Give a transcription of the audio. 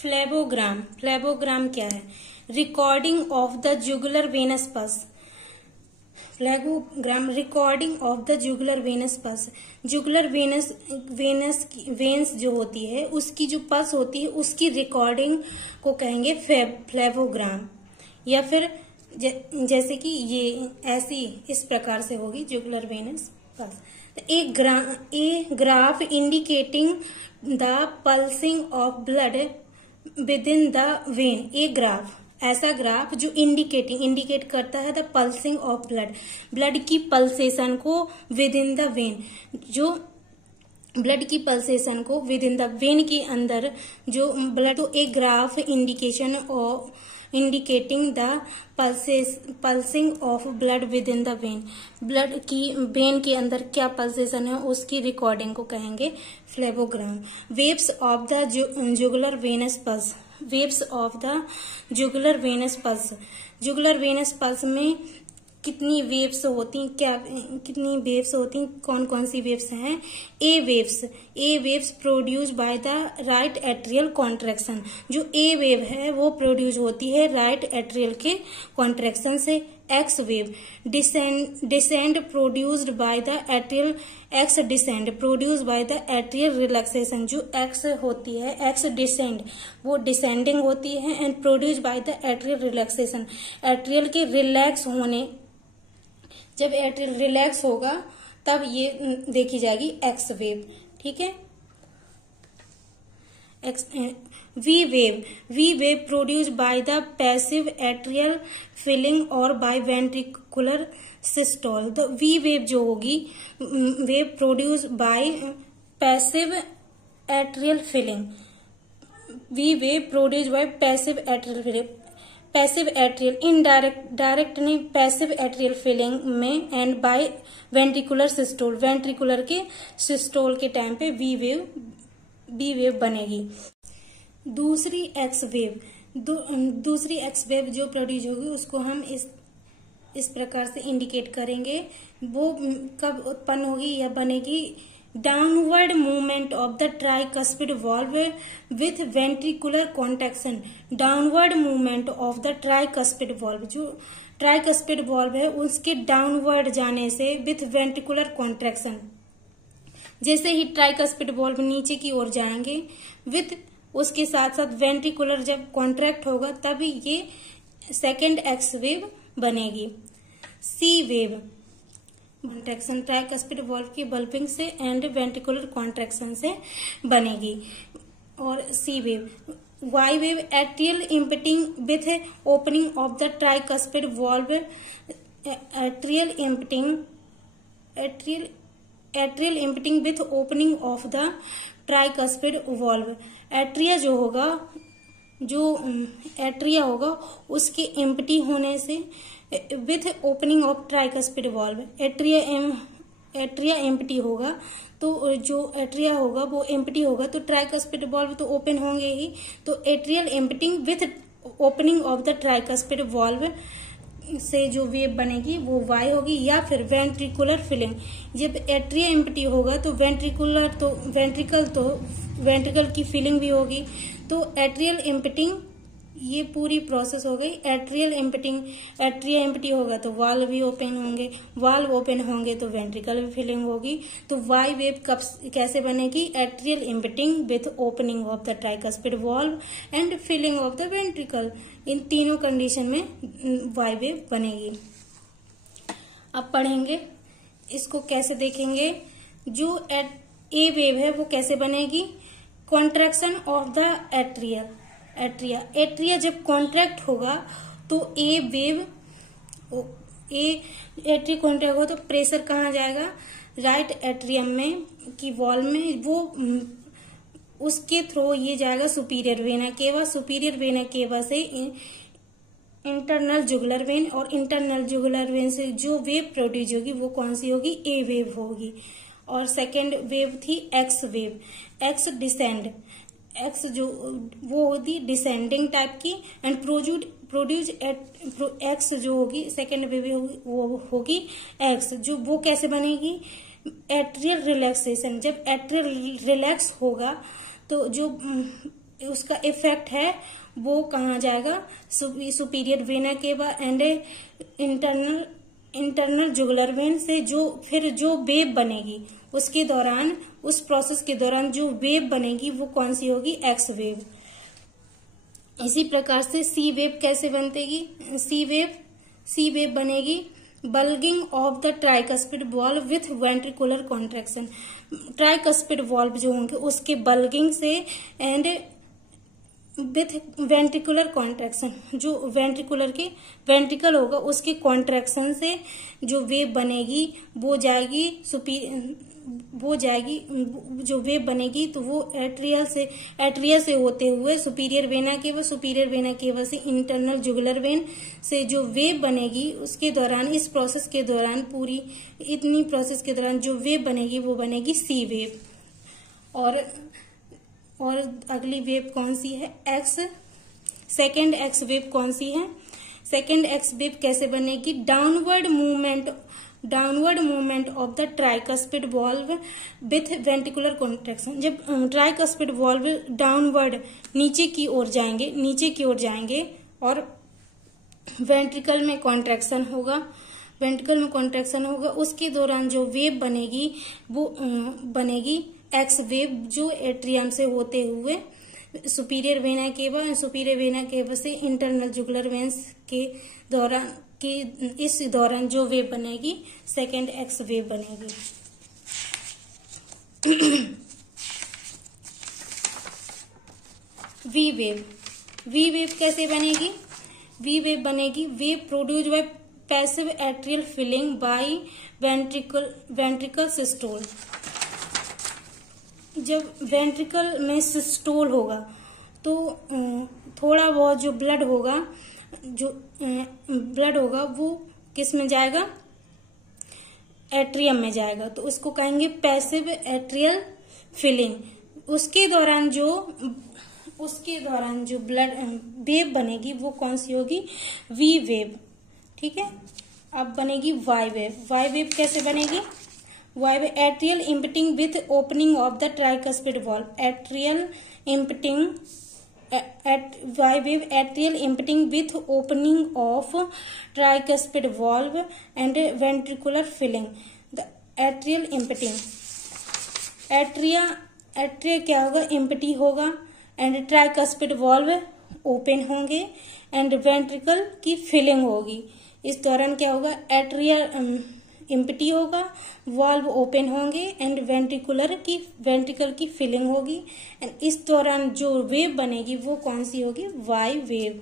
फ्लेबोग्राम। Phlebogram क्या है? Recording of the jugular venous pulse. Phlebogram recording of the jugular venous pulse. Jugular veins जो होती है उसकी जो पल्स होती है उसकी रिकॉर्डिंग को कहेंगे फ्लेबोग्राम। या फिर जैसे कि ये ऐसी इस प्रकार से होगी jugular venous pulse. A graph indicating the pulsing of blood with in the when. A graph, ऐसा ग्राफ जो इंडिकेट करता है द पल्सिंग ऑफ ब्लड की पल्सेशन को विद इन द वेन। जो ब्लड की पल्सेशन को विद इन द वेन के अंदर जो ब्लड, तो एक graph indication of indicating the pulsing of blood with in the when. Blood की वेन के अंदर क्या पल्सेशन है उसकी रिकॉर्डिंग को कहेंगे phlebogram. Waves of the jugular venous pulse. Waves of the jugular venous pulse. Jugular venous pulse में कितनी वेव्स होती, कितनी वेव्स होती, कौन कौन सी वेव्स हैं? A waves produce by the right atrial contraction. जो ए वेव है वो प्रोड्यूस होती है राइट एट्रियल के कॉन्ट्रैक्शन से। X wave descend produced by the atrial. X descend produce by the atrial relaxation. जो एक्स होती है, एक्स डिसेंड, वो डिसेंडिंग होती है and produce by the atrial relaxation. Atrial के रिलैक्स होने, जब एट्रियल रिलैक्स होगा तब ये देखी जाएगी एक्स वेव। ठीक है। V wave produce by the passive atrial filling और by ventricular systole. The v wave जो होगी, wave produce by passive atrial filling. V wave produce by passive atrial filling. Passive atrial direct नहीं, passive atrial filling में and by ventricular systole. Ventricular के systole के time पे v wave बनेगी। दूसरी x wave जो प्रोड्यूस होगी उसको हम इस प्रकार से इंडिकेट करेंगे। वो कब उत्पन्न होगी या बनेगी? Downward movement of the tricuspid valve with ventricular contraction. Downward movement of the tricuspid valve, जो ट्राइकस्पिड वॉल्व है उसके डाउनवर्ड जाने से विथ वेंट्रिकुलर कॉन्ट्रैक्शन। जैसे ही ट्राइकस्पिड वॉल्व नीचे की ओर जाएंगे, विथ उसके साथ साथ वेंट्रिकुलर जब कॉन्ट्रैक्ट होगा तभी ये सेकेंड एक्स वेव बनेगी। C wave contraction tricuspid valve की बल्बिंग से एंड वेंट्रिकुलर कॉन्ट्रैक्शन से बनेगी। और c wave. Y wave atrial emptying with opening of the tricuspid valve. Atrial emptying with opening of the tricuspid valve. Atria जो होगा, जो atria होगा उसके एम्प्टी होने से with opening of tricuspid valve. Atria empty होगा तो जो एट्रिया होगा वो एम्प्टी होगा तो ट्राइकस्पिड वॉल्व तो ओपन होंगे ही। तो atrial emptying with opening of the tricuspid valve से जो वेव बनेगी वो वाई होगी। या फिर वेंट्रिकुलर फिलिंग। जब एट्रिया एम्प्टी होगा तो वेंट्रिकल की फिलिंग भी होगी। तो एट्रियल एम्प्टिंग, ये पूरी प्रोसेस हो गई। एट्रिया एम्प्टी होगा तो वाल्व भी ओपन होंगे, वाल्व ओपन होंगे तो वेंट्रिकल भी फिलिंग होगी। तो वाई वेव कैसे बनेगी? Atrial emptying with opening of the tricuspid valve and filling of the ventricle. इन तीनों कंडीशन में वाई वेव बनेगी। अब पढ़ेंगे इसको कैसे देखेंगे। जो ए वेव है वो कैसे बनेगी? कॉन्ट्रैक्शन ऑफ द एट्रिया जब कॉन्ट्रैक्ट होगा तो एट्री कॉन्ट्रैक्ट होगा तो प्रेशर कहाँ जाएगा? राइट एट्रियम में की वॉल में, वो उसके थ्रू ये जाएगा superior vena cava. Superior vena cava से इंटरनल जुगुलर वेन, और इंटरनल जुगुलर वेन से जो वेव प्रोड्यूस होगी वो कौन सी होगी? ए वेव होगी। और सेकेंड वेव थी x wave. X descend, x जो वो होती डिसेंडिंग टाइप की एंड प्रोड्यूस एक्स जो होगी सेकेंड वेव वो होगी एक्स। जो वो कैसे बनेगी? Atrial relaxation. जब एट्रियल रिलैक्स होगा तो जो उसका इफेक्ट है वो कहाँ जाएगा, superior vena cava and internal jugular vein से फिर जो वेव बनेगी उसके दौरान, उस प्रोसेस के दौरान जो वेव बनेगी वो कौन सी होगी, एक्स वेव। इसी प्रकार से सी वेव कैसे बनेगी, सी वेव बनेगी bulging of the tricuspid valve with ventricular contraction. Tricuspid valve जो होंगे उसके बल्गिंग से एंड विथ वेंट्रिकुलर कॉन्ट्रैक्शन, जो वेंट्रिकल होगा उसके कॉन्ट्रैक्शन से जो वेव बनेगी वो जाएगी जो वेव बनेगी तो वो एट्रिया से होते हुए सुपीरियर वेना केवा से इंटरनल जुगुलर वेन से जो वेव बनेगी उसके दौरान, इस प्रोसेस के दौरान, पूरी इतनी प्रोसेस के दौरान जो वेव बनेगी वो बनेगी सी वेव। और अगली वेव कौन सी है, सेकेंड एक्स वेव कौन सी है, सेकेंड एक्स वेव कैसे बनेगी, downward movement of the tricuspid valve with ventricular contraction. जब ट्राइकस्पिड वॉल्व डाउनवर्ड नीचे की ओर जाएंगे और वेंट्रिकल में कॉन्ट्रैक्शन होगा, उसके दौरान जो वेव बनेगी वो बनेगी एक्स वेव, जो एट्रियम से होते हुए सुपीरियर वेना केवा से इंटरनल जुगुलर वेन्स के इस दौरान जो वेव बनेगी सेकेंड एक्स वेव बनेगी। वी वेव कैसे बनेगी, wave produce by passive atrial filling by ventricle systole. जब वेंट्रिकल में सिस्टोल होगा तो थोड़ा बहुत जो ब्लड होगा वो किस में जाएगा, एट्रियम में जाएगा, तो उसको कहेंगे पैसिव एट्रियल फिलिंग। उसके दौरान जो ब्लड वेव बनेगी वो कौन सी होगी, वी वेव। ठीक है, अब बनेगी वाई वेव कैसे बनेगी, y wave atrial emptying with opening of the tricuspid valve, y wave atrial emptying with opening of tricuspid valve and ventricular filling. The atrial emptying, atria क्या होगा, इम्पटी होगा and tricuspid valve open होंगे and ventricle की filling होगी। इस दौरान क्या होगा, एट्रिया इम्पटी होगा, वॉल्व ओपन होंगे एंड वेंट्रिकल की फिलिंग होगी एंड इस दौरान जो वेव बनेगी वो कौन सी होगी, वाई वेव।